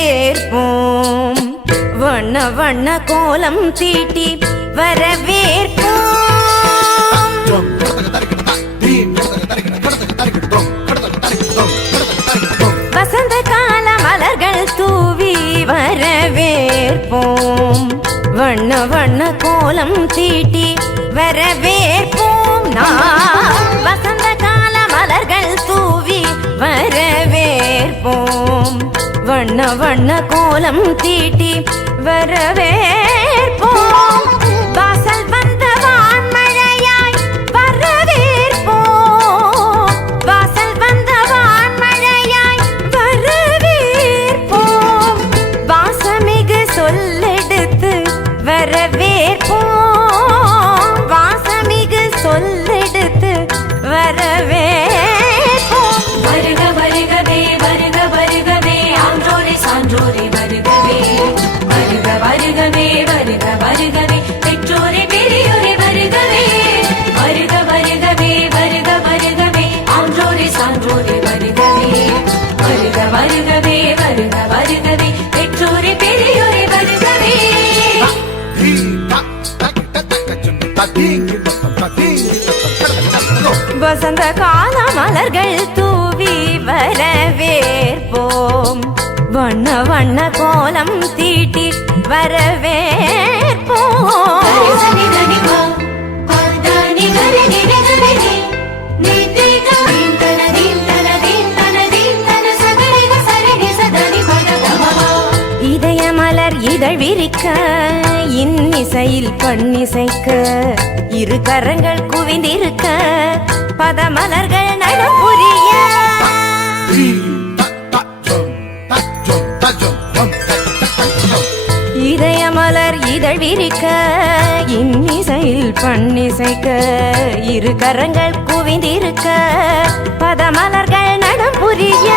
வரவேற்போம் வண்ண வண்ண கோலம் தீட்டி வரவேற்போம் வசந்த கால மலர்கள் தூவி வரவேற்போம் வண்ண வண்ண கோலம் தீட்டி வரவேற்போம் வசந்த கால மலர்கள் தூவி வரவேற்போம் வண்ண வண்ண கோலம் தீட்டி வரவேற்போம் வாசல் வந்த வான்மழையாய் வரவேற்போம் வாசல் வந்த வான்மழையாய் வரவேற்போம் வாசமிகு சொல்லெடுத்து வரவேற்போம் வாசமிகு சொல்லெடுத்து வரவேற்போம் வருக வருகவே வருக வருகவே ஆன்றோரே சான்றோரே வருகவே வருக வருகவே வருக வருகவே பெற்றோரே பெரியோரே வருகவே வருக வருகவே வருக வருகவே ஆன்றோரே சான்றோரே வருகவே வருக வருகவே வருக வருகவே பெற்றோரே பெரியோரே வருகவே வசந்த கால மலர்கள் தூவி வரவேற்போம் வண்ண வண்ண கோலம் தீட்டி வரவேற்போம் இதய மலர் இதழ் விரிக்க இன்னிசையில் பண்ணிசைக்க இரு கரங்கள் குவிந்திருக்க பதமலர்கள் நடம் புரிய இதய மலர் இதழ் விரிக்க இன்னிசையில் பண்ணிசைக்க இரு கரங்கள் குவிந்திருக்க பதமலர்கள் நடம் புரிய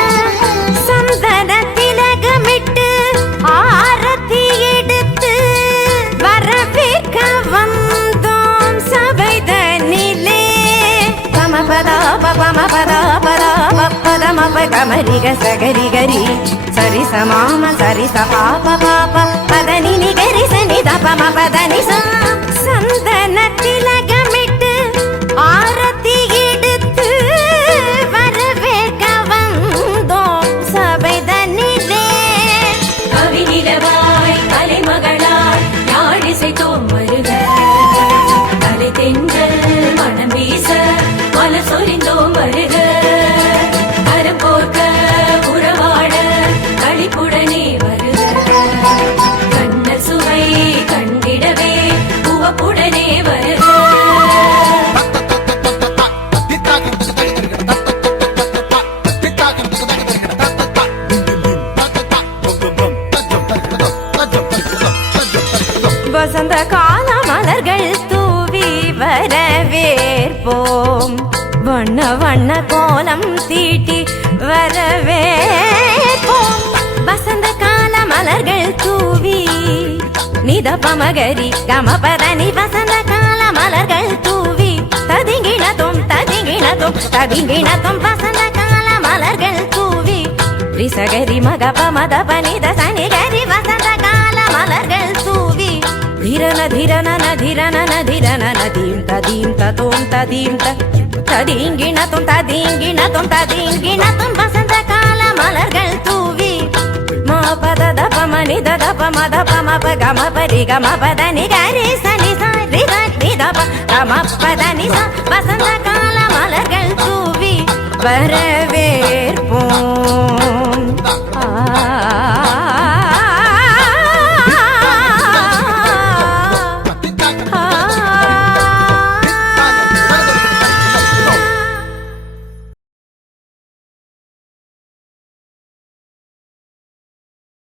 சந்தன திலகமிட்டு ஆரத்தி எடுத்து வரவேற்க வந்தோம் சபைதனிலே பமபதா பமபதா பதா பதமப கமரிக சகரிகரி சரி சமாம சரி சபாப பாப பதனி நிகரி சனி தபம பதனி சந்தன திலகமிட்டு ஆரத்தி எடுத்து வரவேற்க வந்தோம் சபைதனிலே கவி நிலவாய் கலைமகளாய் யாழிசைத்தோம் வருக கலை தென்றல் மனம் வீச மலர் சொரிந்தோம் வருக கரம் போர்க்க உறவாட களிப்புடனே வருக கண்ணர் சுவை கண்டிடவே உவப்புடனே வருக வசந்த கால மலர்கள் தூவி வரவேற்போம் வண்ண வண்ண கோலம் தீட்டி வரவேற்போம் வசந்த கால மலர்கள் தூவி நிதபமகரி கமபதனி வசந்த கால மலர்கள் தூவி ததிங்கிணத்தும் ததிங்கிணத்தும் ததிங்கிணத்தும் வசந்த கால மலர்கள் தூவி ரிசகரி மகப மதப நித சனிகரி வசந்த கால மலர்கள் தூவி धिरन धिरन न धिरन न धिरन न दीं तदीं ततों तदीं तदींगिणतुं तदींगिणतुं तदींगिणतुं वसंत काल मलर्गल तूवी मा पद दप मनि दप मद पम प गम परि गम पद नि गरि सनि सा रि ग नि दप गम पद नि सा वसंत काल मलर्गल तूवी வரவேற்போம்